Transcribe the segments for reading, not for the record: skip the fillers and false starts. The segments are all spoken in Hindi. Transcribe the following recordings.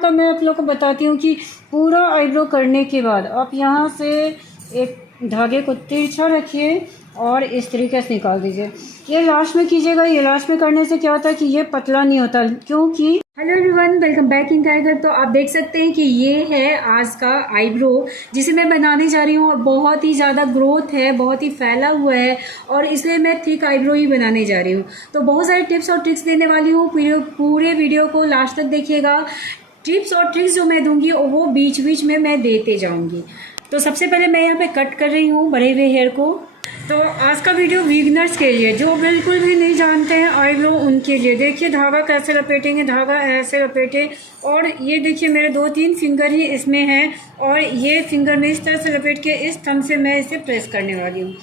का मैं आप लोग को बताती हूँ कि पूरा आईब्रो करने के बाद आप यहाँ से एक धागे को तिरछा रखिए और इस तरीके से निकाल दीजिए। ये लास्ट में कीजिएगा। ये लास्ट में करने से क्या होता है कि ये पतला नहीं होता, क्योंकि hello everyone, welcome back in tiger. तो आप देख सकते हैं कि ये है आज का आईब्रो जिसे मैं बनाने जा रही हूँ और बहुत ही ज़्यादा ग्रोथ है, बहुत ही फैला हुआ है और इसलिए मैं थिक आईब्रो ही बनाने जा रही हूँ। तो बहुत सारे टिप्स और ट्रिक्स देने वाली हूँ, पूरे वीडियो को लास्ट तक देखिएगा। टिप्स और ट्रिक्स जो मैं दूंगी वो बीच बीच में मैं देते जाऊँगी। तो सबसे पहले मैं यहाँ पे कट कर रही हूँ बड़े हुए हेयर को। तो आज का वीडियो बिगिनर्स के लिए, जो बिल्कुल भी नहीं जानते हैं आईब्रो, उनके लिए। देखिए धागा कैसे लपेटेंगे, धागा ऐसे लपेटे और ये देखिए मेरे 2-3 फिंगर ही इसमें हैं और ये फिंगर में इस तरह से लपेट के इस थंब से मैं इसे प्रेस करने वाली हूँ।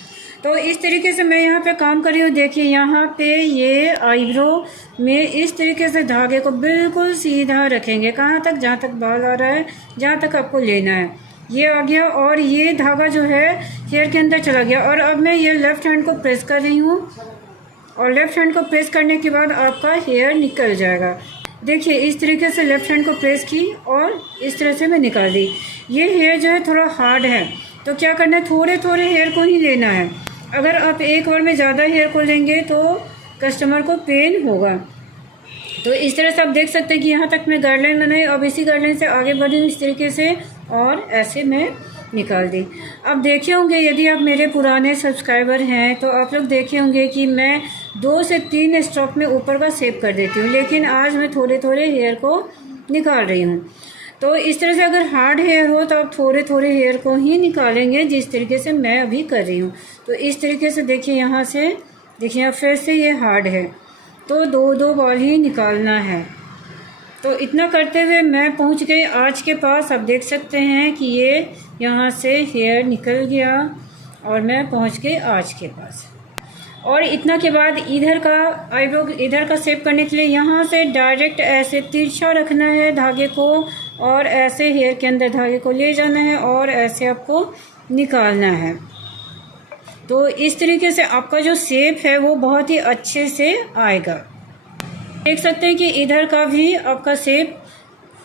तो इस तरीके से मैं यहाँ पे काम कर रही हूँ। देखिए यहाँ पे ये आईब्रो में इस तरीके से धागे को बिल्कुल सीधा रखेंगे। कहाँ तक? जहाँ तक बाल आ रहा है, जहाँ तक आपको लेना है। ये आ गया और ये धागा जो है हेयर के अंदर चला गया। और अब मैं ये लेफ़्ट हैंड को प्रेस कर रही हूँ और लेफ़्ट हैंड को प्रेस करने के बाद आपका हेयर निकल जाएगा। देखिए इस तरीके से लेफ़्ट हैंड को प्रेस की और इस तरह से मैं निकाल दी। ये हेयर जो है थोड़ा हार्ड है, तो क्या करना है, थोड़े थोड़े हेयर को ही लेना है। अगर आप एक बार में ज़्यादा हेयर को लेंगे तो कस्टमर को पेन होगा। तो इस तरह से आप देख सकते हैं कि यहाँ तक मैं गाइडलाइन बनाई। अब इसी गाइडलाइन से आगे बढ़ी इस तरीके से और ऐसे मैं निकाल दी। अब देखे होंगे, यदि आप मेरे पुराने सब्सक्राइबर हैं तो आप लोग देखे होंगे कि मैं 2 से 3 स्ट्रोक में ऊपर का शेप कर देती हूँ, लेकिन आज मैं थोड़े थोड़े हेयर को निकाल रही हूँ। तो इस तरह से अगर हार्ड हेयर हो तो आप थोड़े थोड़े हेयर को ही निकालेंगे, जिस तरीके से मैं अभी कर रही हूँ। तो इस तरीके से देखिए, यहाँ से देखिए अब फिर से ये हार्ड है तो 2-2 बार ही निकालना है। तो इतना करते हुए मैं पहुंच गई आँच के पास। आप देख सकते हैं कि ये यहाँ से हेयर निकल गया और मैं पहुंच गई आँच के पास। और इतना के बाद इधर का आईब्रो, इधर का शेप करने के लिए यहाँ से डायरेक्ट ऐसे तिरछा रखना है धागे को और ऐसे हेयर के अंदर धागे को ले जाना है और ऐसे आपको निकालना है। तो इस तरीके से आपका जो शेप है वो बहुत ही अच्छे से आएगा। देख सकते हैं कि इधर का भी आपका शेप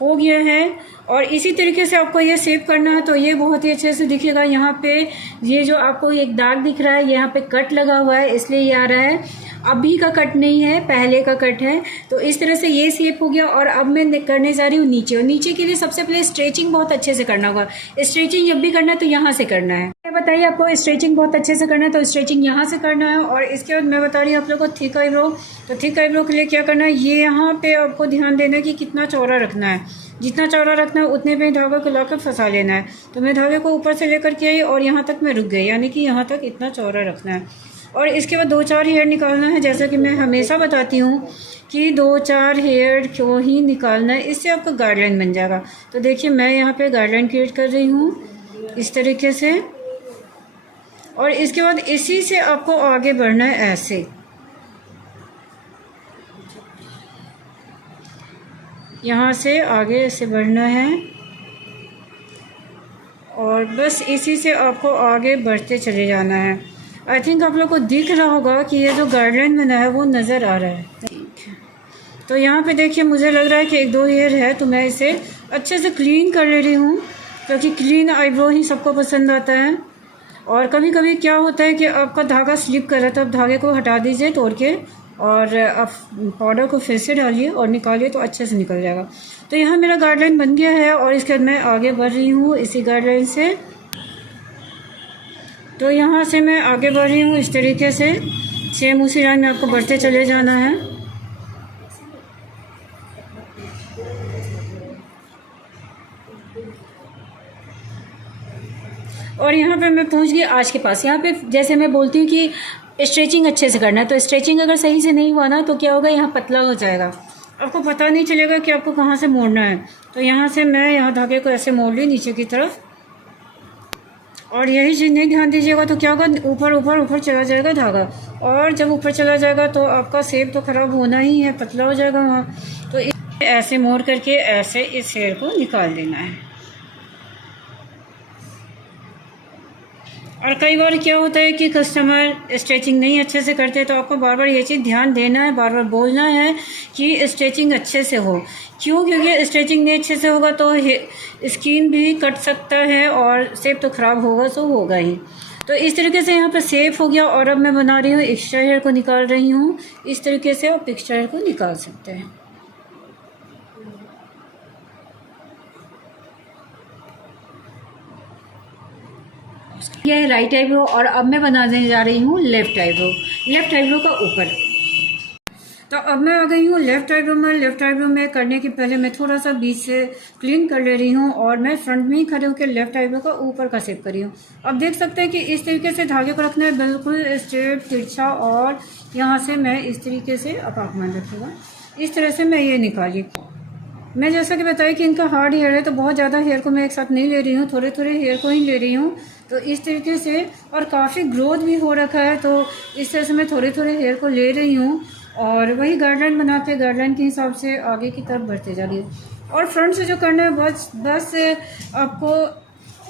हो गया है और इसी तरीके से आपको ये शेप करना है। तो ये बहुत ही अच्छे से दिखेगा। यहाँ पे ये जो आपको एक दाग दिख रहा है, यहाँ पे कट लगा हुआ है इसलिए ये आ रहा है। अभी का कट नहीं है, पहले का कट है। तो इस तरह से ये शेप हो गया और अब मैं करने जा रही हूँ नीचे। और नीचे के लिए सबसे पहले स्ट्रेचिंग बहुत अच्छे से करना होगा। स्ट्रेचिंग जब भी करना है तो यहाँ से करना है। बताइए, आपको स्ट्रेचिंग बहुत अच्छे से करना है तो स्ट्रेचिंग यहाँ से करना है। और इसके बाद मैं बता रही हूँ आप लोगों को थिक आईब्रो। तो थिक आईब्रो के लिए क्या करना है, ये यहाँ पे आपको ध्यान देना है कि कितना चौड़ा रखना है। जितना चौड़ा रखना है उतने पे धागा को लाकर फंसा लेना है। तो मैं धागे को ऊपर से लेकर के आई और यहाँ तक मैं रुक गई, यानी कि यहाँ तक इतना चौड़ा रखना है। और इसके बाद 2-4 हेयर निकालना है। जैसा कि मैं हमेशा बताती हूँ कि 2-4 हेयर क्यों ही निकालना है, इससे आपका गाइडलाइन बन जाएगा। तो देखिए मैं यहाँ पे गाइडलाइन क्रिएट कर रही हूँ इस तरीके से। और इसके बाद इसी से आपको आगे बढ़ना है, ऐसे यहाँ से आगे ऐसे बढ़ना है और बस इसी से आपको आगे बढ़ते चले जाना है। आई थिंक आप लोग को दिख रहा होगा कि ये जो गाइडलाइन बना है वो नज़र आ रहा है। ठीक है, तो यहाँ पे देखिए मुझे लग रहा है कि 1-2 हेयर है, तो मैं इसे अच्छे से क्लीन कर ले रही हूँ, क्योंकि क्लीन आईब्रो ही सबको पसंद आता है। और कभी कभी क्या होता है कि आपका धागा स्लिप कर रहा है तो आप धागे को हटा दीजिए तोड़ के और आप पाउडर को फिर से डालिए और निकालिए तो अच्छे से निकल जाएगा। तो यहाँ मेरा गाइडलाइन बन गया है और इसके बाद मैं आगे बढ़ रही हूँ इसी गाइडलाइन से। तो यहाँ से मैं आगे बढ़ रही हूँ इस तरीके से, सेम उसी लाइन में आपको बढ़ते चले जाना है। और यहाँ पे मैं पहुँच गई आँच के पास। यहाँ पे जैसे मैं बोलती हूँ कि स्ट्रेचिंग अच्छे से करना है, तो स्ट्रेचिंग अगर सही से नहीं हुआ ना तो क्या होगा, यहाँ पतला हो जाएगा, आपको पता नहीं चलेगा कि आपको कहाँ से मोड़ना है। तो यहाँ से मैं यहाँ धागे को ऐसे मोड़ ली नीचे की तरफ। और यही चीज़ नहीं ध्यान दीजिएगा तो क्या होगा, ऊपर ऊपर ऊपर चला जाएगा धागा। और जब ऊपर चला जाएगा तो आपका शेप तो ख़राब होना ही है, पतला हो जाएगा वहाँ। तो ऐसे मोड़ करके ऐसे इस हेयर को निकाल देना है। और कई बार क्या होता है कि कस्टमर स्ट्रेचिंग नहीं अच्छे से करते, तो आपको बार बार ये चीज़ ध्यान देना है, बार बार बोलना है कि स्ट्रेचिंग अच्छे से हो। क्यों? क्योंकि स्ट्रेचिंग नहीं अच्छे से होगा तो स्किन भी कट सकता है और शेप तो ख़राब होगा, सो होगा ही। तो इस तरीके से यहाँ पर शेप हो गया और अब मैं बना रही हूँ, एक्स्ट्रा हेयर को निकाल रही हूँ। इस तरीके से आप एक्स्ट्रा हेयर को निकाल सकते हैं। यह है राइट आईब्रो और अब मैं बनाने जा रही हूँ लेफ्ट आईब्रो, लेफ्ट आईब्रो का ऊपर। तो अब मैं आ गई हूँ लेफ्ट आईब्रो में। लेफ्ट आईब्रो में करने के पहले मैं थोड़ा सा बीच से क्लीन कर ले रही हूँ और मैं फ्रंट में ही खड़े होकर लेफ्ट आईब्रो का ऊपर का शेप कर रही हूँ। अब देख सकते हैं कि इस तरीके से धागे को रखना है बिल्कुल स्ट्रेट तिरछा, और यहाँ से मैं इस तरीके से अपार्टमेंट रखूँगा। इस तरह से मैं ये निकाली। मैं जैसा कि बताया कि इनका हार्ड हेयर है, तो बहुत ज़्यादा हेयर को मैं एक साथ नहीं ले रही हूँ, थोड़े थोड़े हेयर को ही ले रही हूँ। तो इस तरीके से, और काफ़ी ग्रोथ भी हो रखा है, तो इस तरह से मैं थोड़े थोड़े हेयर को ले रही हूँ और वही गाइडलाइन बनाते, गाइडलाइन के हिसाब से आगे की तरफ बढ़ते जा रही हूँ। और फ्रंट से जो करना है बस आपको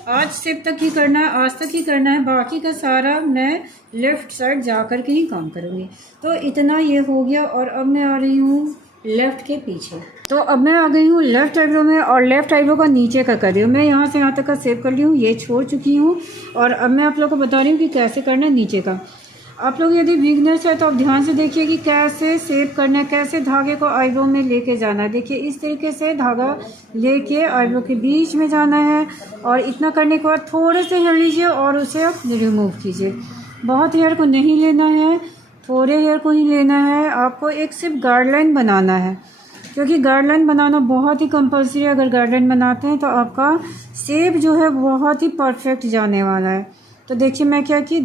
आज शेप तक ही करना है, आज तक ही करना है, बाकी का सारा मैं लेफ़्ट साइड जा कर के ही काम करूँगी। तो इतना ये हो गया और अब मैं आ रही हूँ लेफ़्ट के पीछे। तो अब मैं आ गई हूँ लेफ़्ट आईब्रो में और लेफ़्ट आईब्रो का नीचे का कर रही हूँ। मैं यहाँ से यहाँ तक का शेप कर ली हूँ, ये छोड़ चुकी हूँ और अब मैं आप लोगों को बता रही हूँ कि कैसे करना है नीचे का। आप लोग यदि बिगनर्स है तो आप ध्यान से देखिए कि कैसे शेप करना है, कैसे धागे को आईब्रो में लेके जाना है। देखिए इस तरीके से धागा लेके आईब्रो के बीच में जाना है और इतना करने के बाद थोड़े से हेयर लीजिए और उसे आप रिमूव कीजिए। बहुत हेयर को नहीं लेना है, थोड़े हेयर को ही लेना है। आपको एक सिर्फ गाइडलाइन बनाना है, क्योंकि गाइडलाइन बनाना बहुत ही कंपलसरी है। अगर गाइडलाइन बनाते हैं तो आपका शेप जो है बहुत ही परफेक्ट जाने वाला है। तो देखिए मैं क्या की,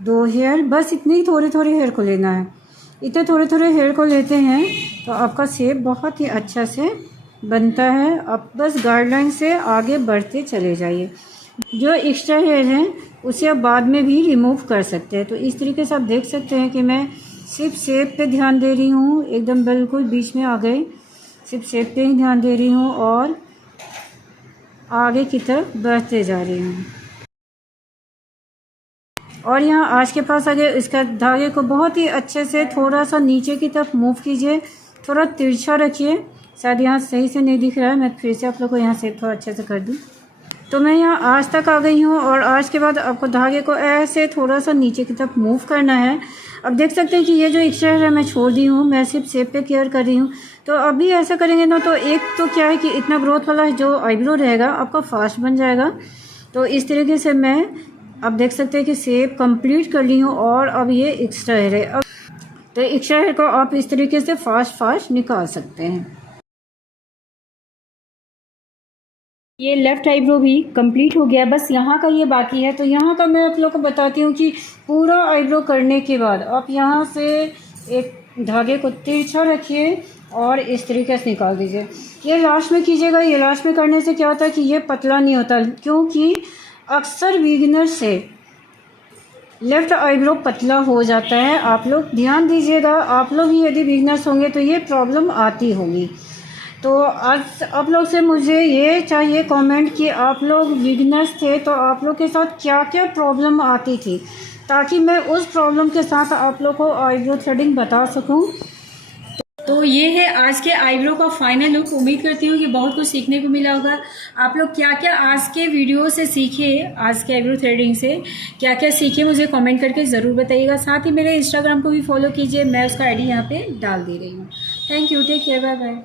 दो हेयर बस इतने ही थोड़े थोड़े हेयर को लेना है। इतने थोड़े थोड़े हेयर को लेते हैं तो आपका शेप बहुत ही अच्छा से बनता है। आप बस गाइडलाइन से आगे बढ़ते चले जाइए। जो एक्स्ट्रा हेयर है उसे आप बाद में भी रिमूव कर सकते हैं। तो इस तरीके से आप देख सकते हैं कि मैं सिर्फ शेप पे ध्यान दे रही हूँ, एकदम बिल्कुल बीच में आ गए, सिर्फ शेप पे ही ध्यान दे रही हूँ और आगे की तरफ बढ़ते जा रही हूँ। और यहाँ आज के पास आगे इसका धागे को बहुत ही अच्छे से थोड़ा सा नीचे की तरफ मूव कीजिए, थोड़ा तिरछा रखिए। शायद यहाँ सही से नहीं दिख रहा है, मैं फिर से आप लोग को यहाँ से थोड़ा अच्छे से कर दूँ। तो मैं यहाँ आज तक आ गई हूँ और आज के बाद आपको धागे को ऐसे थोड़ा सा नीचे की तरफ मूव करना है। अब देख सकते हैं कि ये जो एक्स्ट्रा है मैं छोड़ दी हूँ, मैं सिर्फ शेप पे केयर कर रही हूँ। तो अभी ऐसा करेंगे ना तो एक तो क्या है कि इतना ग्रोथ वाला जो आईब्रो रहेगा आपका फास्ट बन जाएगा। तो इस तरीके से मैं अब देख सकते हैं कि शेप कंप्लीट कर ली हूँ और अब ये एक्स्ट्रा हेयर है। अब तो एक्स्ट्रा हेयर को आप इस तरीके से फास्ट निकाल सकते हैं। ये लेफ़्ट आईब्रो भी कंप्लीट हो गया, बस यहाँ का ये बाकी है। तो यहाँ का मैं आप लोगों को बताती हूँ कि पूरा आईब्रो करने के बाद आप यहाँ से एक धागे को तिरछा रखिए और इस तरीके से निकाल दीजिए। ये लास्ट में कीजिएगा। ये लास्ट में करने से क्या होता है कि ये पतला नहीं होता, क्योंकि अक्सर बिगिनर से लेफ़्ट आईब्रो पतला हो जाता है। आप लोग ध्यान दीजिएगा, आप लोग ही यदि बिगिनर्स होंगे तो ये प्रॉब्लम आती होगी। तो आज आप लोग से मुझे ये चाहिए कमेंट कि आप लोग बिगिनर्स थे तो आप लोग के साथ क्या क्या प्रॉब्लम आती थी, ताकि मैं उस प्रॉब्लम के साथ आप लोग को आईब्रो थ्रेडिंग बता सकूं। तो ये है आज के आईब्रो का फाइनल लुक। उम्मीद करती हूँ कि बहुत कुछ सीखने को मिला होगा। आप लोग क्या क्या आज के वीडियो से सीखे, आज के आईब्रो थ्रेडिंग से क्या क्या सीखे, मुझे कमेंट करके ज़रूर बताइएगा। साथ ही मेरे इंस्टाग्राम को भी फॉलो कीजिए, मैं उसका आईडी यहाँ पे डाल दे रही हूँ। Thank you, take care, bye bye.